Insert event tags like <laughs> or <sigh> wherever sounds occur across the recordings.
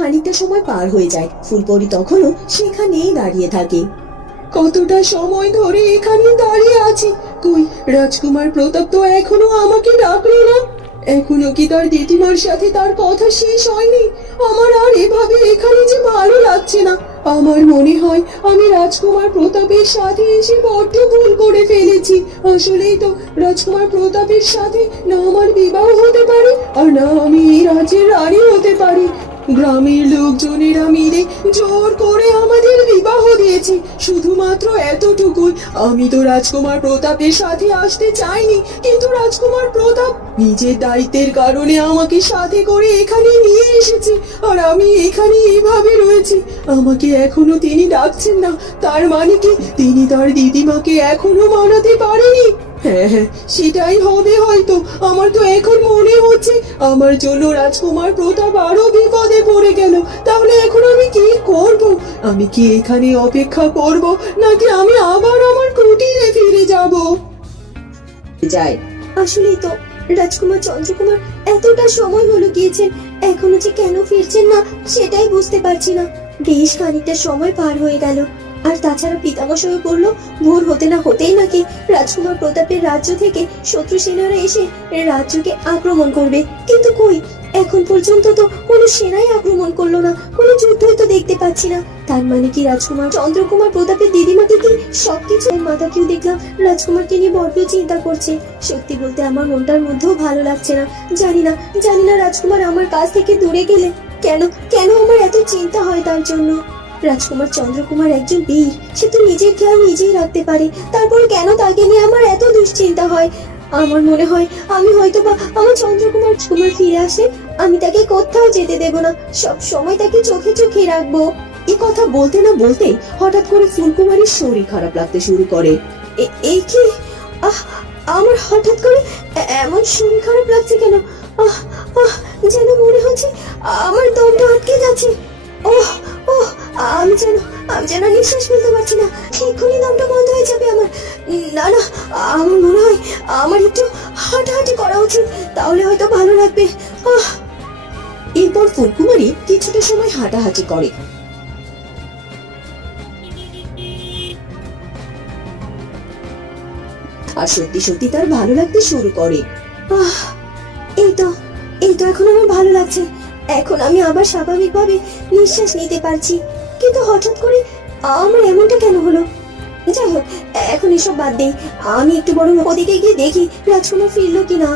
খানিকটা সময় পার হয়ে যায়। ফুলপরি তখনও সেখানেই দাঁড়িয়ে থাকে। কতটা সময় ধরে এখানে দাঁড়িয়ে আছি? কই, রাজকুমার প্রতাপ তো এখনও আমাকে ডাকলো না। এখনও কি তার দিদিমার সাথে তার কথা শেষ হয়নি? আমার আর এভাবে এখানে যে ভালো লাগছে না। আমার মনে হয় আমি রাজকুমার প্রতাপের সাথে এসে বড্ড ভুল করে ফেলেছি। আসলেই তো রাজকুমার প্রতাপের সাথে না আমার বিবাহ হতে পারে আর না আমি এই রাজ্যের রানী হতে পারি। গ্রামের লোকজনেরা মিলে জোর করে আমাদের বিবাহ দিয়েছে। শুধুমাত্র এতটুকুই। আমি তো রাজকুমার প্রতাপের সাথে আসতে চাইনি, কিন্তু রাজকুমার প্রতাপ নিজের দায়িত্বের কারণে আমাকে সাথে করে এখানে নিয়ে এসেছে, আর আমি এখানে এইভাবে রয়েছি। আমাকে এখনও তিনি ডাকছেন না। তার মানে কি? তিনি তার দিদিমাকে এখনও মানাতে পারেনি? হ্যাঁ সেটাই হবে হয়তো। আমার তো এখন মনে হচ্ছে আমার জন্য রাজকুমার প্রতাপ আরও বিপদে পড়ে গেল। তাহলে এখন আমি কি করব? আমি কি এখানে অপেক্ষা করব, নাকি আমি আবার আমার কুটিরে ফিরে যাব? যায় আসলেই তো, রাজকুমার চন্দ্রকুমার এতটা সময় হলো গিয়েছেন এখনও যে কেন ফিরছেন না, সেটাই বুঝতে পারছি না। বেশ খানিকটা সময় পার হয়ে গেল। আর তাছাড়া পিতামশাই বলল, ভোর হতে না হতেই নাকি রাজকুমার প্রতাপের রাজ্য থেকে শত্রু সেনারা এসে রাজ্যকে আক্রমণ করবে। কিন্তু কই? এখন পর্যন্ত তো কোনো সেনাই আক্রমণ করল না, কোনো যুদ্ধই তো দেখতে পাচ্ছি না। তার মানে কি রাজকুমার চন্দ্রকুমার প্রতাপের দিদিমাকে কি সবকিছু মাতাকেও দেখলাম? রাজকুমারকে নিয়ে বড্ড চিন্তা করছে। সত্যি বলতে আমার মনটার মধ্যেও ভালো লাগছে না। জানি না জানি না রাজকুমার আমার কাছ থেকে দূরে গেলে কেন কেন আমার এত চিন্তা হয় তার জন্য? রাজকুমার চন্দ্রকুমার একজন বীর। সে তো নিজের খেয়াল নিজেই রাখতে পারে। তারপর কেন তাকে নিয়ে আমার এত দুশ্চিন্তা হয়? আমার মনে হয় আমি হয়তো বা আমার চন্দ্রকুমার কুমার ফিরে আসে। আমি তাকে কোথাও যেতে দেব না। সব সময় তাকে চোখে চোখে রাখব। এ কথা বলতে না বলতে হঠাৎ করে ফুলকুমারীর শরীর খারাপ লাগতে শুরু করে। এই কি? আমার হঠাৎ করে এমন শরীর খারাপ লাগছে কেন? আহ আহ, যেন মনে হচ্ছে আমার দমটা আটকে যাচ্ছে। ওহ ওহ, আমি যেন আমি যেন নিঃশ্বাস ফেলতে পারছি না। এক্ষুনি দমটা বন্ধ হয়ে যাবে আমার। না না, আমার মনে হয় আমার একটু হাঁটাহাঁটি করা উচিত, তাহলে হয়তো ভালো লাগবে। এরপর ফুলকুমারী কিছুটা সময় হাঁটাহাঁটি করে। আর সত্যি সত্যি তার ভালো লাগতে শুরু করে। আহ, এই তো এই তো, এখন আমার ভালো লাগছে। এখন আমি আবার স্বাভাবিকভাবে নিঃশ্বাস নিতে পারছি। কিন্তু হঠাৎ করে আমার এমনটা কেন হলো? যাই হোক এখন এসব বাদ দেই। আমি একটু বরং ওদিকে গিয়ে দেখি রাজকুমার ফিরলো কিনা।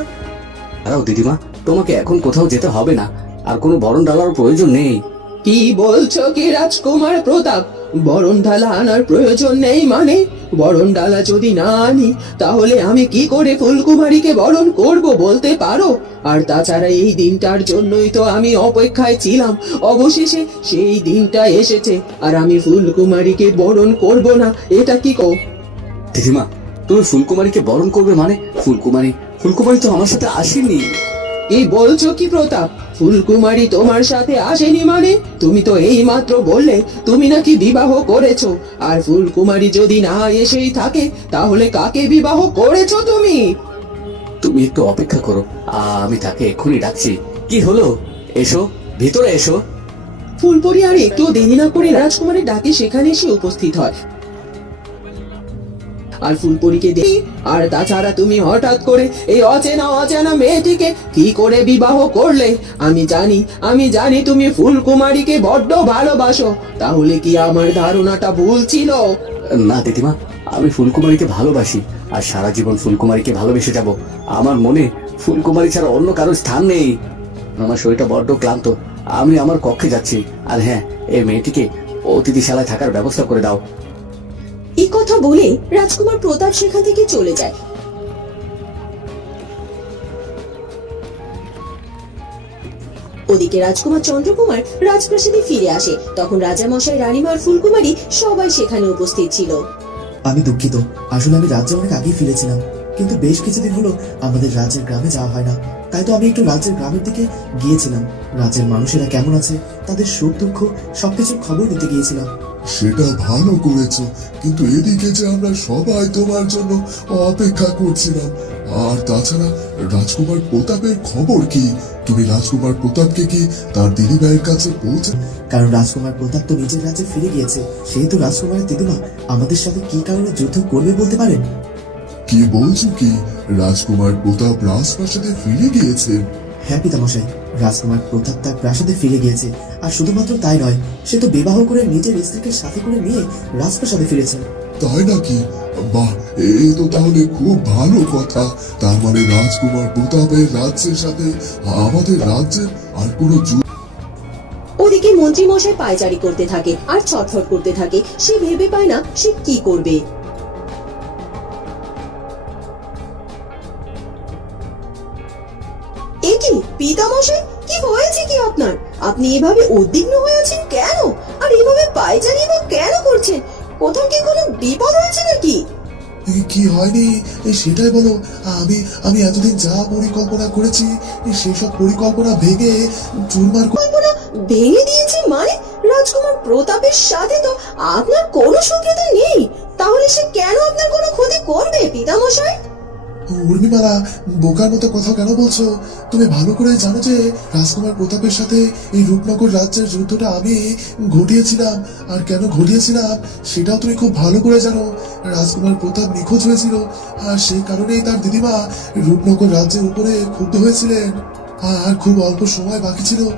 দাঁড়াও দিদিমা তোমাকে এখন কোথাও যেতে হবে না। আর কোনো বরণ ডালার প্রয়োজন নেই। কি বলছো কি রাজকুমার প্রতাপ? বরণ ডালা আনার প্রয়োজন নেই মানে। বরণ ডালা যদি না আনি, তাহলে আমি কি করে ফুলকুমারীকে বরণ করব বলতে পারো? আর তাছাড়া এই দিনটার জন্যই তো আমি অপেক্ষায় ছিলাম। অবশেষে সেই দিনটা এসেছে, আর আমি ফুলকুমারীকে বরণ করব না, এটা কি কো? দিদিমা, তুমি ফুলকুমারীকে বরণ করবে মানে? ফুলকুমারী ফুলকুমারী তো আমার সাথে আসেনি। কি বলছো কি প্রতাপ? ফুলকুমারী তোমার সাথে আসেনি মানে? তুমি তো এই মাত্র বললে তুমি নাকি বিবাহ করেছ। আর ফুলকুমারী যদি না এসেই থাকে তাহলে কাকে বিবাহ করেছ তুমি? তুমি একটু অপেক্ষা করো। আমি তাকে এক্ষুনি ডাকছি। কি হলো? এসো ভিতরে এসো। ফুলপরি আর একটু দেরি না করে রাজকুমারের ডাকে সেখানে এসে উপস্থিত হয়। আর ফুলপরিকে দেখি। আর তাছাড়া তুমি হঠাৎ করে এই অচেনা অচেনা মেয়েটিকে কি করে বিবাহ করলে? আমি জানি আমি জানি তুমি ফুলকুমারীকে বড্ড ভালোবাসো। তাহলে কি আমার ধারণাটা ভুল ছিল? না, দিদিমা, আমি ফুলকুমারীকে ভালোবাসি, আর সারা জীবন ফুলকুমারীকে ভালোবেসে যাব। আমার মনে ফুলকুমারী ছাড়া অন্য কারও স্থান নেই। আমার শরীরটা বড্ড ক্লান্ত। আমি আমার কক্ষে যাচ্ছি। আর হ্যাঁ এই মেয়েটিকে অতিথিশালায় থাকার ব্যবস্থা করে দাও। কথা বলে রাজকুমার প্রতাপ সেখান থেকে চলে যায়। ওদিকে রাজকুমার চন্দ্রকুমার রাজপ্রাসাদে ফিরে আসে। তখন রাজামশাই রানীমার ফুলকুমারী সবাই সেখানে উপস্থিত ছিল। আমি দুঃখিত। আসলে আমি রাজ্যে অনেক আগেই ফিরেছিলাম। কিন্তু বেশ কিছুদিন হলো আমাদের রাজ্যের গ্রামে যাওয়া হয় না। তাই তো আমি একটু রাজ্যের গ্রামের দিকে গিয়েছিলাম। রাজ্যের মানুষেরা কেমন আছে তাদের সুখ দুঃখ সবকিছুর খবর নিতে গিয়েছিলাম। সেটা ভালো করেছ কিন্তু এদিকে যে আমরা সবাই তোমার জন্য অপেক্ষা করছিলাম। আর তাছাড়া রাজকুমার প্রতাপের খবর কি? তুমি রাজকুমার প্রতাপকে কি তার দিদিভাইয়ের কাছে পৌঁছে কারণ রাজকুমার প্রতাপ তো নিজের রাজ্যে ফিরে গিয়েছে। সেই তো রাজকুমারের দিদিমা। আমাদের সাথে কি কারণে যুদ্ধ করবে বলতে পারেন? কি বলছো কি? রাজকুমার প্রতাপ রাজপ্রাসাদে ফিরে গিয়েছে। হ্যাঁ পিতামশাই রাজকুমার প্রতাপ তার প্রাসাদে ফিরে গিয়েছে। আর শুধুমাত্র তাই নয় সে তো বিবাহ করে নিজের স্ত্রীকে সাথে করে নিয়ে রাজপ্রাসাদে ফিরেছেন তাই নাকি? বাহ এই তো তাহলে খুব ভালো কথা। তার মানে রাজকুমার প্রতাপের রাজ্যের সাথে আমাদের রাজ্যের আর কোনো ওদিকে মন্ত্রী মশাই পায়চারি করতে থাকে আর ছটফট করতে থাকে। সে ভেবে পায় না সে কি করবে। আপনি এভাবে উদ্বিগ্ন হয়ে আছেন কেন? আর এভাবে পায়চারি বা কেন করছেন? কোথাও কি কোনো বিপদ হয়েছে নাকি? কি হয়নি? সেটাই বলো। আমি আমি এতদিন যা পরিকল্পনা করেছি সেসব পরিকল্পনা ভেঙে চুরমার কল্পনা ভেঙে দিয়েছে মানে? রাজকুমার প্রতাপের সাথে তো আপনার কোনো শত্রুতা নেই। তাহলে সে কেন আপনার কোনো ক্ষতি করবে পিতামশাই? উর্মিমালা বোকার মতো কথা কেন বলছো? তুমি ভালো করে জানো যে রাজকুমার প্রতাপের সাথে এই রূপনগর রাজ্যের যুদ্ধটা আমি ঘটিয়েছিলাম। আর কেন ঘটিয়েছিলাম সেটাও তুমি খুব ভালো করে জানো। রাজকুমার প্রতাপ নিখোঁজ হয়েছিল আর সেই কারণেই তার দিদিমা রূপনগর রাজ্যের উপরে ক্ষুব্ধ হয়েছিলেন। আর খুব অল্প সময় বাকি ছিল।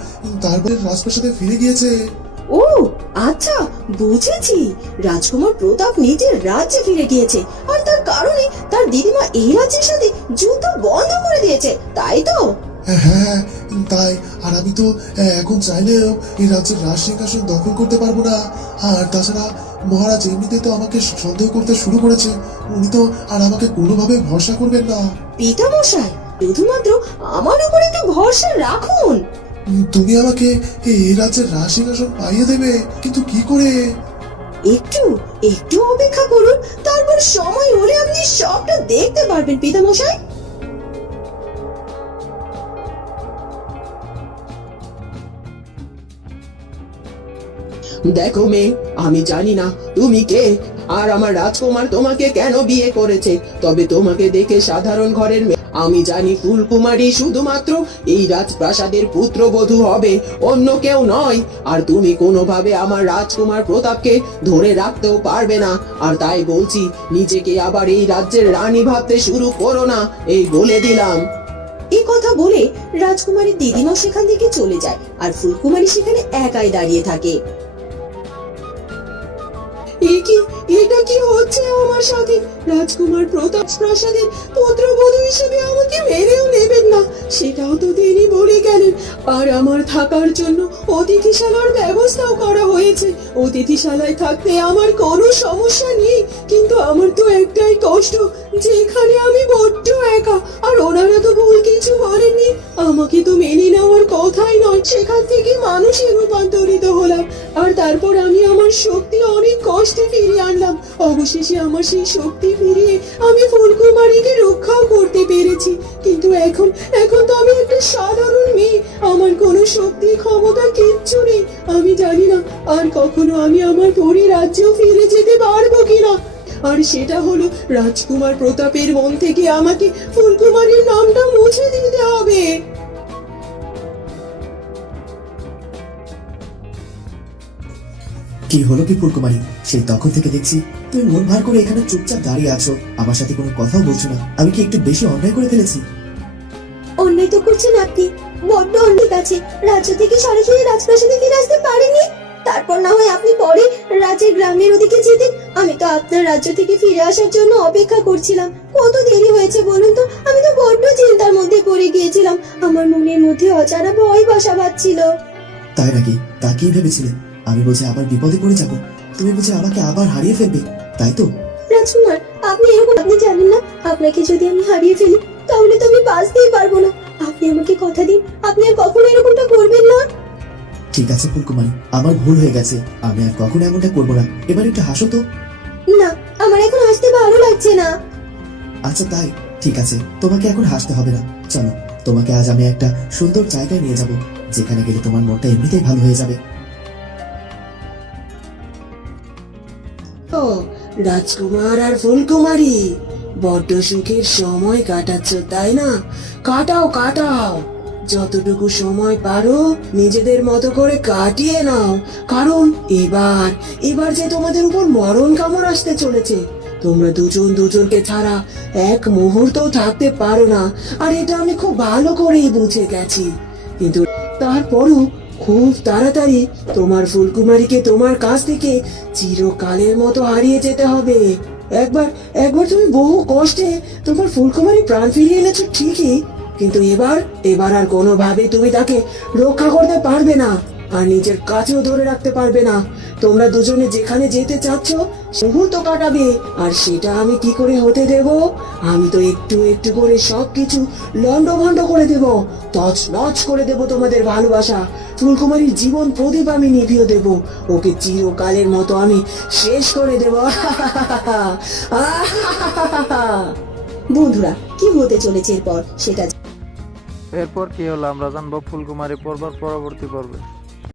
তারপরে রাজপ্রাসাদে ফিরে গিয়েছে। ও আচ্ছা বুঝেছি। রাজকুমার প্রতাপ নিজের রাজ্যে ফিরে গিয়েছে। আর কারণে তার দিদিমা এই রাজ্যের সাথে যুদ্ধ বন্ধ করে দিয়েছে তাই তো? হ্যাঁ তাই। আর আমি তো এখন চাইলেও এই রাজ্যের রাজ সিংহাসন দখল করতে পারব না। আর তাছাড়া মহারাজ এমনিতে তো আমাকে সন্দেহ করতে শুরু করেছে। উনি তো আর আমাকে কোনোভাবে ভরসা করবেন না। পিতামশাই শুধুমাত্র আমার উপর একটু ভরসা রাখুন। তুমি আমাকে এই রাজ্যের রাজ সিংহাসন পাইয়ে দেবে কিন্তু কি করে? একটু একটু অপেক্ষা করুন তারপর সময় হলে আপনি সবটা দেখতে পারবেন, পিতামশাই। দেখো মেয়ে, আমি জানি না তুমি কে, আর আমার রাজকুমার তোমাকে কেন বিয়ে করেছে? তবে তোমাকে দেখে সাধারণ ঘরের আমি জানি ফুলকুমারী শুধুমাত্র এই রাজপ্রাসাদের পুত্রবধূ হবে, অন্য কেউ নয়। আর তুমি কোনোভাবে আমার রাজকুমার প্রতাপকে ধরে রাখতেও পারবে না। আর তাই বলছি, নিজেকে আবার এই রাজ্যের রানী ভাবতে শুরু করো না, এই বলে দিলাম। এই কথা বলে রাজকুমারী দিদিমা সেখান থেকে চলে যায়, আর ফুলকুমারী সেখানে একাই দাঁড়িয়ে থাকে। এটা কি হচ্ছে আমার সাথে? রাজকুমার প্রতাপ পুত্রবধূ হিসেবে আমাকে মেরেও নেবেন না। সেটাও তো তিনি বলে গেলেন। আর আমার থাকার জন্য অতিথিশালার ব্যবস্থাও করা হয়েছে। অতিথিশালায় থাকতে আমার কোনো সমস্যা নেই। কিন্তু আমার তো একটাই কষ্ট, যেখানে আমি বড্ড একা। আর ওনারা তো ভুল কিছু করেননি আমাকে তো মেনে নেওয়ার কথাই নয়। সেখান থেকে মানুষে রূপান্তরিত হলাম। আর তারপর আমি আমার শক্তি অনেক কষ্টে ফিরিয়ে আনলাম। অবশেষে আমার সেই শক্তি ফিরিয়ে আমি ফুলকুমারীকে রক্ষাও করতে পেরেছি। কিন্তু এখন এখন তো আমি একটা সাধারণ মেয়ে। আমার কোনো শক্তি ক্ষমতা কিচ্ছু নেই। আমি জানি না আর কখনো আমি আমার পরি রাজ্যেও ফিরে যেতে পারব কিনা। আর সেটা হলো, রাজকুমার প্রতাপের মন থেকে আমাকে ফুলকুমারীর নামটা মুছে দিতে হবে। কি হলো কি ফুলকুমারী সেই তখন থেকে দেখছি তুমি মন ভার করে এখানে চুপচাপ দাঁড়িয়ে আছো। আমার সাথে কোনো কথাও বলছো না। আমি কি একটু বেশি অন্যায় করে ফেলেছি? অন্যায় তো করছেন আপনি। বড্ড অন্যায় আছে। রাজ্য থেকে সরাসরি রাজপ্রাসাদে ফিরে আসতে পারেনি তারপর না হয় আপনি পরে রাজ্যের গ্রামের ওদিকে যেতেন। আমি তো আপনার রাজ্য থেকে ফিরে আসার জন্য অপেক্ষা করছিলাম। কত দেরি হয়েছে বলুন তো? আমি তো বড্ড চিন্তার মধ্যে পড়ে গিয়েছিলাম। আমার মনের মধ্যে অজানা ভয় বাসা বাঁধছিল তাই নাকি? তা কি ভেবেছিলে? আমি বুঝে আবার বিপদে পড়ে যাব। তুমি বুঝে আমাকে আবার হারিয়ে ফেলবে তাই তো? রাজকুমার আপনি এরকম আপনি জানেন না আপনাকে যদি আমি হারিয়ে ফেলি তাহলে তো আমি বাঁচতেই পারব না। আপনি আমাকে কথা দিন আপনি আর কখনো এরকমটা করবেন না। ঠিক আছে ফুলকুমারী আমার ভুল হয়ে গেছে আমি আর কখনো এমনটা করব না। এবার একটু হাসো তো। না আমার এখন হাসতে ভালো লাগছে না। আচ্ছা তাই ঠিক আছে তোমাকে এখন হাসতে হবে না। চলো তোমাকে আজ আমি একটা সুন্দর জায়গায় নিয়ে যাব যেখানে গেলে তোমার মনটা এমনিতেই ভালো হয়ে যাবে। রাজকুমার আর ফুলকুমারী বড্ড সুখের সময় কাটাচ্ছ, তাই না? কাটাও কাটাও। যতটুকু সময় পারো, নিজেদের মতো করে কাটিয়ে নাও। কারণ এবার এবার যে তোমাদের উপর মরণ কামড় আসতে চলেছে, তোমরা দুজন দুজনকে ছাড়া এক মুহূর্ত থাকতে পারো না। আর এটা আমি খুব ভালো করেই বুঝে গেছি। কিন্তু তারপরও খুব তাড়াতাড়ি তোমার ফুলকুমারীকে তোমার কাছ থেকে চিরকালের মতো হারিয়ে যেতে হবে। একবার একবার তুমি বহু কষ্টে তোমার ফুলকুমারী প্রাণ ফিরিয়ে এনেছো ঠিকই, কিন্তু এবার এবার আর কোনোভাবে তুমি তাকে রক্ষা করতে পারবে না। আর নিজের কাছেও ধরে রাখতে পারবে না। তোমরা দুজনে যেখানে যেতে চাচ্ছ, মুহূর্ত কাটাবে। আর সেটা আমি কি করে হতে দেব? আমি তো একটু একটু করে সবকিছু লন্ড ভন্ড করে দেব। তছ নচ করে দেব তোমাদের ভালোবাসা। ফুলকুমারীর জীবন প্রদীপ আমি নিভিয়ে দেব। ওকে চিরকালের মতো আমি শেষ করে দেব। <laughs> বন্ধুরা, কি হতে চলেছে এরপর? সেটা এরপর কি হলো? আমরা জানব ফুলকুমারী পর্বর পরবর্তী পর্বে।